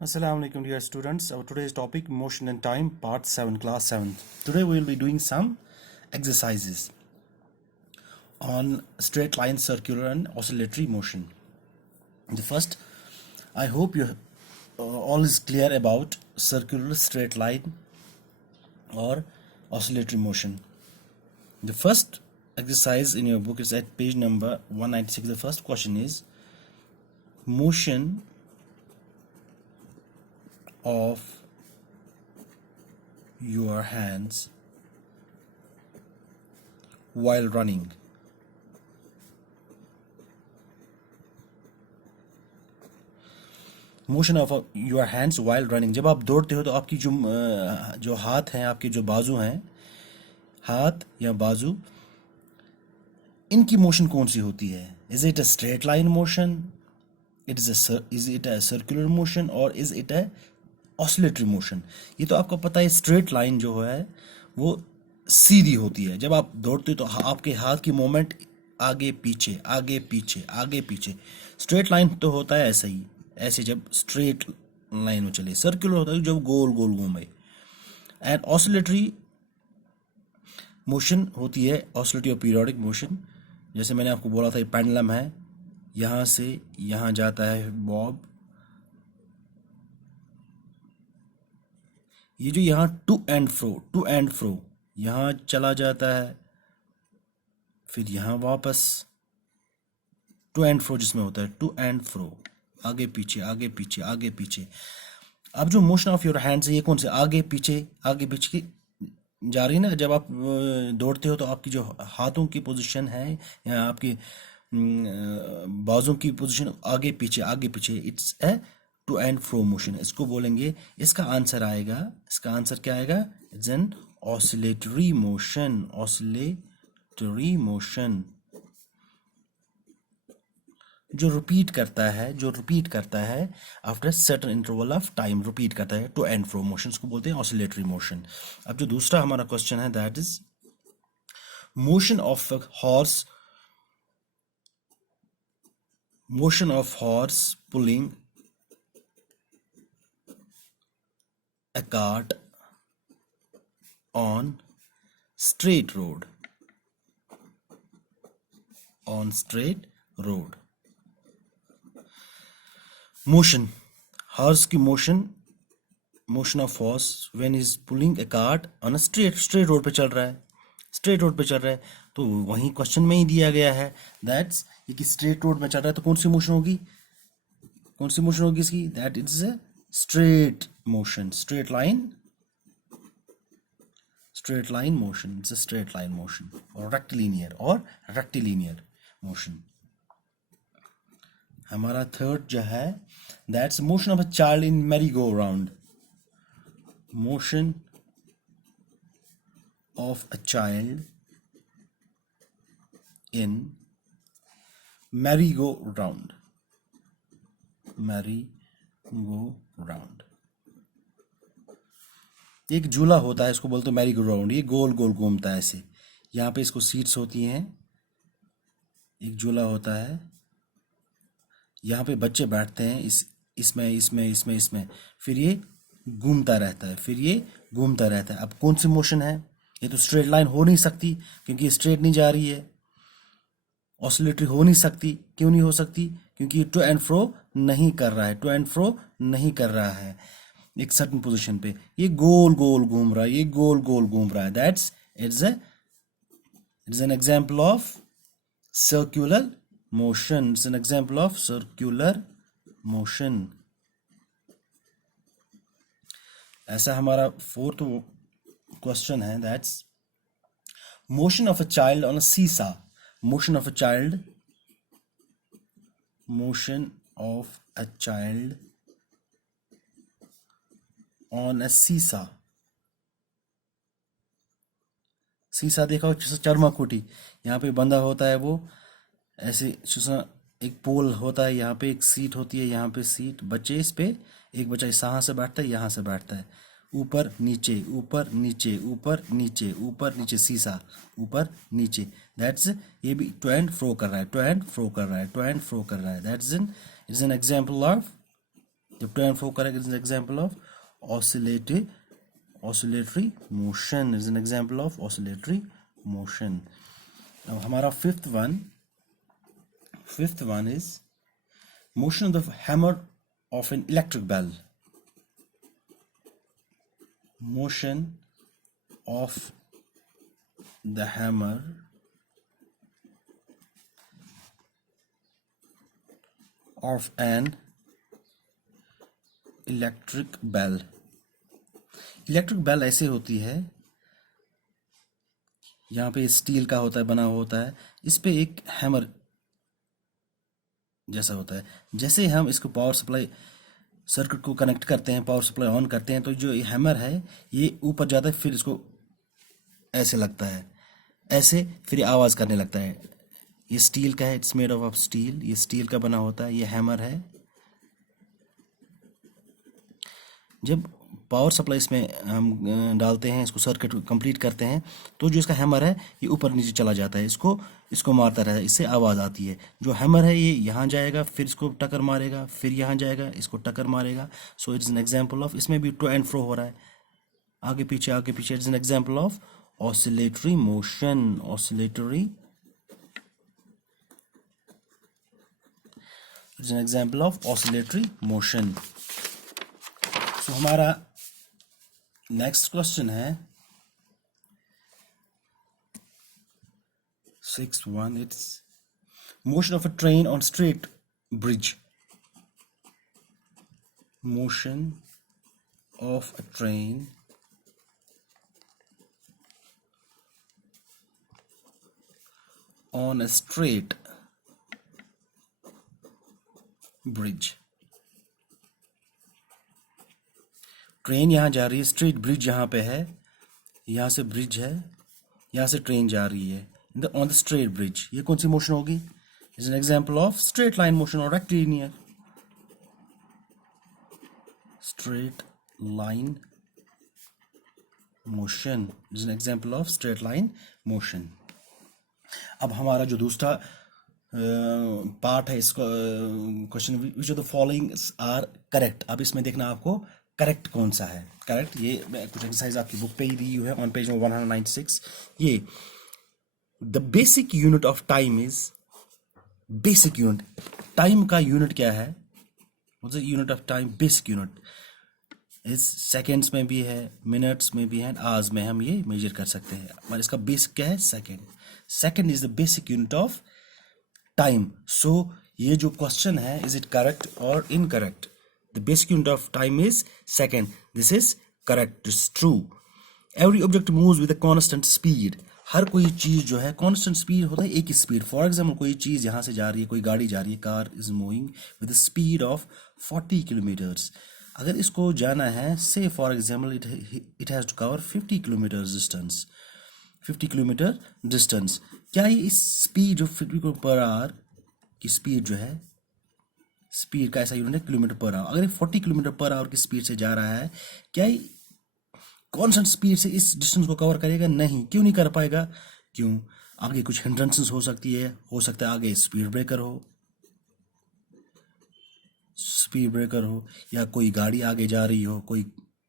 Assalamu alaikum dear students. Our today's topic motion and time part 7 class 7. Today we will be doing some exercises on straight line, circular and oscillatory motion. The first, I hope you all is clear about circular, straight line or oscillatory motion. The first exercise in your book is at page number 196. The first question is motion of your hands while running. Motion of your hands while running. जब आप दौड़ते हो तो आपकी जो हाथ हैं, आपके जो बाजू हैं, हाथ या बाजू, इनकी मोशन कौन सी होती है? Is it a straight line motion, is it a circular motion और is it a oscillatory motion? ये तो आपको पता है, स्ट्रेट लाइन जो है वो सीधी होती है. जब आप दौड़ते हो तो आपके हाथ की मूवमेंट आगे पीछे आगे पीछे आगे पीछे. स्ट्रेट लाइन तो होता है ऐसा ही, ऐसे जब स्ट्रेट लाइन में चले. सर्कुलर होता है जब गोल गोल घूमे. एंड ऑसिलेटरी मोशन होती है, ऑसिलेटरी और पीरियोडिक मोशन. जैसे मैंने आपको बोला था, ये पेंडुलम है, यहाँ से यहाँ जाता है बॉब. ये जो यहाँ टू एंड फ्रो यहाँ चला जाता है, फिर यहाँ वापस टू एंड फ्रो, जिसमें होता है टू एंड फ्रो, आगे पीछे आगे पीछे आगे पीछे. अब जो मोशन ऑफ योर हैंड्स है, ये कौन से आगे पीछे की जा रही है ना. जब आप दौड़ते हो तो आपकी जो हाथों की पोजीशन है या आपकी बाजू की पोजीशन आगे पीछे, it's a to and fro motion. इसको बोलेंगे, इसका आंसर क्या आएगा? It's an oscillatory motion. जो रिपीट करता है after certain interval of time, repeat करता है. टू एंड फ्रो मोशन को बोलते हैं ऑसिलेटरी मोशन. अब जो दूसरा हमारा क्वेश्चन है, that is motion of horse pulling a cart on straight road. Motion, horse की motion of horse when is pulling a cart on a straight road पे चल रहा है. तो वही क्वेश्चन में ही दिया गया है, दैट्स ये कि स्ट्रेट रोड में चल रहा है, तो कौन सी मोशन होगी इसकी? That is a straight motion, straight line motion. It's a straight line motion or rectilinear motion. हमारा थर्ड जो है, that's motion of a child in merry-go-round. Motion of a child in merry-go-round. एक झूला होता है, इसको बोलते हैं मैरी गो राउंड. ये गोल गोल घूमता है ऐसे. यहाँ पे इसको सीट्स होती हैं. एक झूला होता है, यहाँ पे बच्चे बैठते हैं, इसमें. फिर ये घूमता रहता है. अब कौन सी मोशन है? ये तो स्ट्रेट लाइन हो नहीं सकती, क्योंकि ये स्ट्रेट नहीं जा रही है. ऑसिलेटरी हो नहीं सकती. क्यों नहीं हो सकती? क्योंकि ये टू एंड फ्रो नहीं कर रहा है एक सर्टेन पोजीशन पे. ये गोल गोल घूम रहा है. That's it's an example of circular motion. ऐसा हमारा फोर्थ क्वेश्चन है, that's motion of a child on a seesaw. Motion of a child on a seesaw. सीसा देखा हो, चरमा कोटी, यहाँ पे बंधा होता है वो ऐसे. एक पोल होता है, यहाँ पे एक सीट होती है, यहाँ पे सीट, बच्चे इस पे, एक बच्चा यहाँ से बैठता है, यहाँ से बैठता है. ऊपर नीचे सीसा, ऊपर नीचे. दैट्स, ये भी टू एंड फ्रो कर रहा है. That's it is an example of जब टू एंड फ्रो करेगा, is an example of oscillatory motion, is an example of oscillatory motion. Now हमारा fifth one is motion of the hammer of an electric bell. Motion of the hammer of an electric bell. Electric bell ऐसे होती है, यहाँ पे steel का होता है, बना हुआ होता है, इस पे एक हैमर जैसा होता है. जैसे हम इसको पावर सप्लाई सर्किट को कनेक्ट करते हैं, पावर सप्लाई ऑन करते हैं, तो जो ये हैमर है ये ऊपर जाता है, फिर इसको ऐसे लगता है, ऐसे फिर आवाज़ करने लगता है. ये स्टील का है, इट्स मेड ऑफ स्टील, ये स्टील का बना होता है, ये हैमर है. जब पावर सप्लाई इसमें हम डालते हैं, इसको सर्किट कंप्लीट करते हैं, तो जो इसका हैमर है ये ऊपर नीचे चला जाता है, इसको मारता रहता है, इससे आवाज़ आती है. जो हैमर है ये यहाँ जाएगा, फिर इसको टक्कर मारेगा, फिर यहाँ जाएगा, इसको टक्कर मारेगा. So it's an example of, इसमें भी टू एंड फ्रो हो रहा है, आगे पीछे आगे पीछे. It's an example of oscillatory motion. It's an example of oscillatory motion. तो हमारा नेक्स्ट क्वेश्चन है 6th one. It's motion of a train on straight bridge. Motion of a train on a straight bridge. Train यहाँ जा रही है, straight bridge यहाँ पे है, यहाँ से ब्रिज है, यहाँ से ट्रेन जा रही है ऑन द स्ट्रेट ब्रिज. ये कौन सी मोशन होगी? Is an example of straight line motion और rectilinear. Straight line motion is an example of straight line motion. अब हमारा जो दूसरा पार्ट है इसको question, which of the following are correct. अब इसमें देखना आपको करेक्ट कौन सा है. करेक्ट, ये कुछ एक्सरसाइज आपकी बुक पे ही दी हुई है ऑन पेज 196. ये the basic unit of time is, basic unit time का यूनिट क्या है? Unit of time, basic unit is seconds में भी है, मिनट्स में भी है, आवर्स में हम ये मेजर कर सकते हैं. और इसका बेसिक क्या है? Second is the basic unit of time. So ये जो क्वेश्चन है, इज इट करेक्ट और incorrect? The basic unit of time is second. This is correct. It's true. Every object moves with a constant speed. हर कोई चीज जो है constant speed होता है, एक ही स्पीड. फॉर एग्जाम्पल कोई चीज यहाँ से जा रही है, कोई गाड़ी जा रही है, car is moving with speed of 40 kilometres. अगर इसको जाना है, say for example it has to cover 50 kilometre distance. 50 kilometre distance. क्या ये इस स्पीड जो 50 पर आवर की स्पीड जो है, स्पीड का ऐसा यूनिट है किलोमीटर पर आवर. अगर 40 किलोमीटर पर आवर की स्पीड से जा रहा है, क्या कांस्टेंट स्पीड से इस डिस्टेंस को कवर करेगा? नहीं. क्यों नहीं कर पाएगा? क्यों? आगे कुछ हिंड्रेंसेस हो सकती है, हो सकता है आगे स्पीड ब्रेकर हो, या कोई गाड़ी आगे जा रही हो, कोई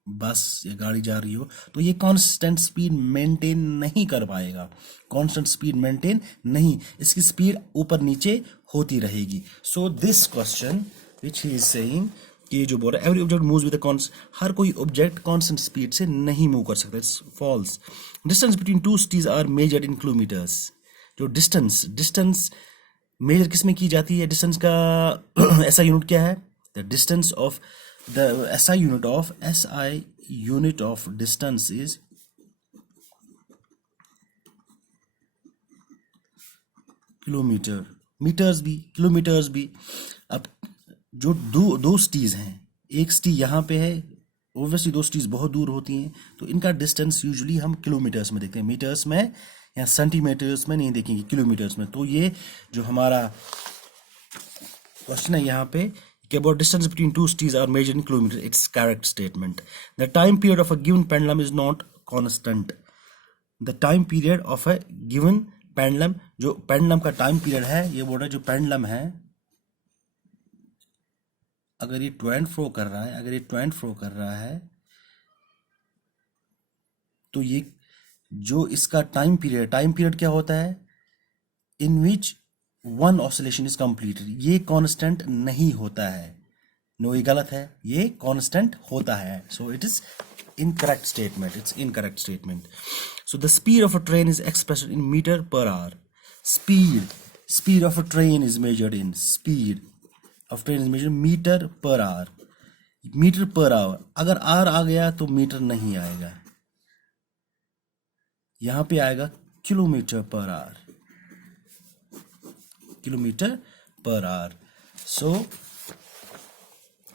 बस या गाड़ी जा रही हो, तो ये कांस्टेंट स्पीड मेंटेन नहीं कर पाएगा. कांस्टेंट स्पीड मेंटेन नहीं, इसकी स्पीड ऊपर नीचे होती रहेगी. So this question which he is saying, कि जो बोल रहा है every object moves with a हर कोई ऑब्जेक्ट कांस्टेंट स्पीड से नहीं मूव कर सकता. It's false. Distance between two cities are measured in kilometers. जो डिस्टेंस मेजर किस में की जाती है? डिस्टेंस का ऐसा यूनिट क्या है? The distance of the SI unit of distance is kilometre. Metres भी, किलोमीटर्स भी. अब जो दो सिटीज हैं, एक सिटी यहाँ पे है, ओब्वियसली दो सिटीज बहुत दूर होती हैं, तो इनका डिस्टेंस यूजुअली हम किलोमीटर्स में देखते हैं, मीटर्स में या सेंटीमीटर्स में नहीं देखेंगे, किलोमीटर्स में. तो ये जो हमारा क्वेश्चन है यहाँ पे, about distance between two cities are measured in kilometers, it's correct statement. The time period of a given pendulum is not constant. The time period of a given pendulum, जो pendulum का time period है, ये बोल रहा है जो pendulum है, अगर ये टू एंड फ्रो कर रहा है, अगर ये टू एंड फ्रो कर रहा है, तो ये जो इसका टाइम पीरियड क्या होता है, in which one oscillation is completed, ये कांस्टेंट नहीं होता है। नो, ये गलत है, ये कांस्टेंट होता है। So it is incorrect statement. It's incorrect statement. So the speed of a train is expressed in meter per hour. Speed of a train is measured in meter per hour. Metre per hour, अगर R आ गया तो metre नहीं आएगा, यहां पे आएगा kilometre per hour, kilometre per hour. So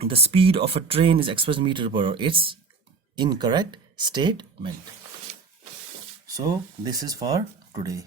the speed of a train is expressed in meter per hour. It's incorrect statement. So this is for today.